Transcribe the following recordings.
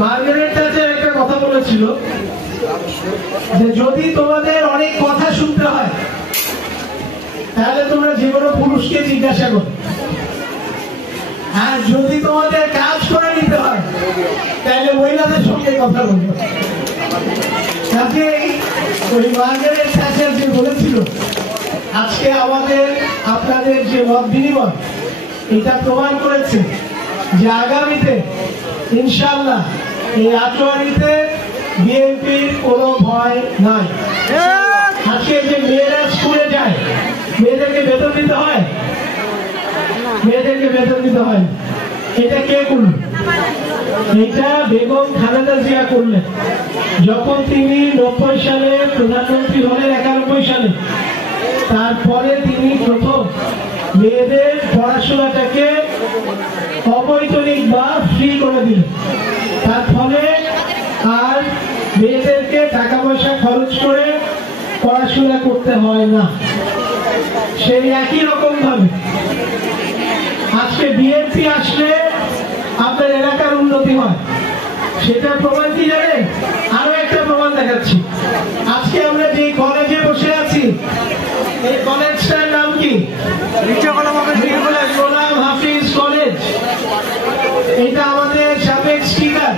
Margaret Thatcher একটা কথা বলেছিল যে যদি তোমাদের অনেক কথা শুনতে হয় তাহলে তোমরা যে কোনো পুরুষকে জিজ্ঞাসা করো, আর যদি তোমাদের কাজ করে নিতে হয় তাহলে মহিলাদের সঙ্গে কথা বলবো। ওই মার্গারেট থ্যাচার যে বলেছিল, আজকে আমাদের আপনাদের যে মত বিনিময় এটা প্রমাণ করেছে যে আগামীতে ইনশাআল্লাহ এই আটোয়ারিতে বিএনপির কোনো ভয় নাই। আজকে যে মেয়েরা স্কুলে যায়, মেয়েদেরকে বেতন দিতে হয়, মেয়েদেরকে বেতন দিতে হয়, এটা কে করল? এটা বেগম খালেদা জিয়া করলেন যখন তিনি 90 সালে প্রধানমন্ত্রী হলেন, 91 সালে। তারপরে তিনি প্রথম মেয়েদের পড়াশোনাটাকে অবৈতনিক বা ফ্রি করে দিলেন। তার ফলে আর মেয়েদেরকে টাকা পয়সা খরচ করে পড়াশোনা করতে হয় না। সেই একই রকম ভাবে আজকে বিএনপি আসলে আপনার এলাকার উন্নতি হয়। সেটা প্রমাণ কি জানেন? আরো একটা প্রমাণ দেখাচ্ছি। আজকে আমরা যে কলেজে বসে আছি, এই কলেজটার নাম কি? গোলাম হাফিজ কলেজ। এটা আমাদের সাবেক স্পিকার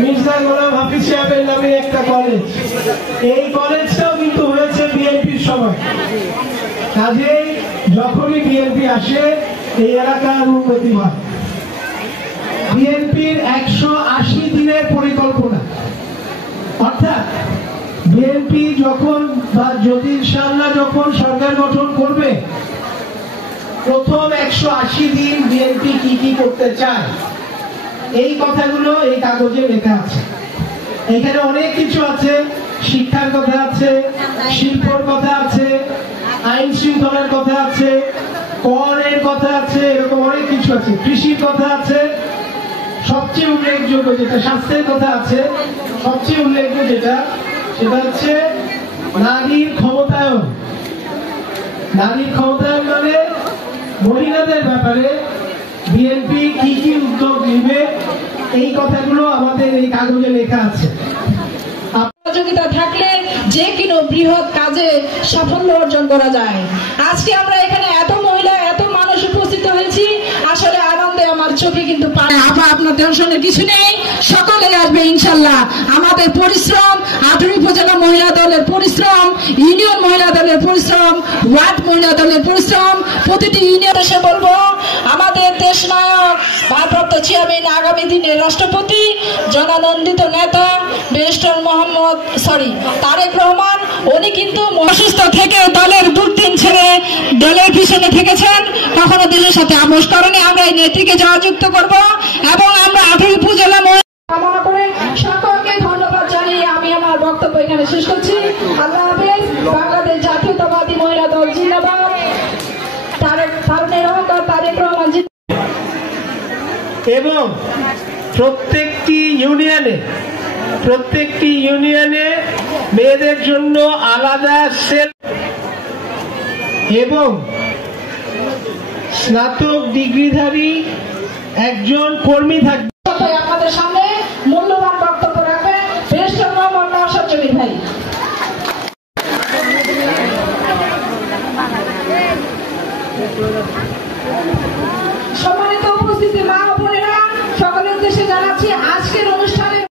মির্জা গোলাম হাফিজ সাহেবের নামে একটা কলেজ। এই কলেজটাও কিন্তু হয়েছে বিএনপির সময়। কাজেই যখনই বিএনপি আসে এই এলাকার উন্নতি হয়। বিএনপির 180 দিনের পরিকল্পনা, অর্থাৎ বিএনপি যখন বা যদি ইনশাআল্লাহ যখন সরকার গঠন করবে, প্রথম 180 দিন বিএনপি কি কি করতে চায় এই কথাগুলো এই কাগজে লেখা আছে। এখানে অনেক কিছু আছে, শিক্ষার কথা আছে, শিল্পর কথা আছে, আইন শৃঙ্খলার কথা আছে, করের কথা আছে, এরকম অনেক কিছু আছে, কৃষির কথা আছে। সবচেয়ে উল্লেখযোগ্য যেটা স্বাস্থ্যের কথা আছে, সবচেয়ে উল্লেখযোগ্য যেটা সেটা হচ্ছে নারীর ক্ষমতায়ন। নারীর ক্ষমতায়ন মানে মহিলাদের ব্যাপারে বিএনপি কি কি উদ্যোগ নেবে এই কথাগুলো আমাদের এই কাগজে লেখা আছে। সহযোগিতা থাকলে যে কোনো বৃহৎ কাজে সাফল্য অর্জন করা যায়। আজকে আমরা এখানে এত মহিলা এত মানুষ উপস্থিত হয়েছি, আসলে আনন্দে আমার চোখে কিন্তু আপা আপনার টেনশনের কিছু নেই, সকলে আসবে ইনশাল্লাহ। আমাদের পরিশ্রম, আটুরি উপজেলা মহিলা দলের পরিশ্রম, ইউনিয়ন মহিলা দলের পরিশ্রম, ওয়ার্ড মহিলা দলের পরিশ্রম, প্রতিটি ইউনিয়ন এসে বলবো আমাদের দেশ নায়ক ভারপ্রাপ্ত চেয়ারম্যান, আগামী দিনের রাষ্ট্রপতি, জননন্দিত নেতা ব্যারিস্টার তারেক রহমান, উনি কিন্তু অসুস্থ থেকে দলের দুর্দিন ছেড়ে দলের পিছনে থেকেছেন, কখনো দেশের সাথে আপোষ করেনি। আমরা এই নেত্রীকে জয়যুক্ত করব এবং আমরা আটুরি উপজেলা কামনা করে সকলকে ধন্যবাদ জানিয়ে আমি আমার বক্তব্য এখানে শেষ করছি। আল্লাহ হাফেজ। বাংলাদেশ জাতীয়তাবাদী মহিলা দল জিন্দাবাদ। তারেক রহমান। এবং প্রত্যেকটি ইউনিয়নে মেয়েদের জন্য আলাদা সেল এবং স্নাতক ডিগ্রিধারী একজন কর্মী থাকবে। আপনাদের সামনে মূল্যবান বক্তব্য রাখবেন ব্যারিস্টার মোহাম্মদ নওশাদ জমির ভাই। সম্মানিত উপস্থিতি,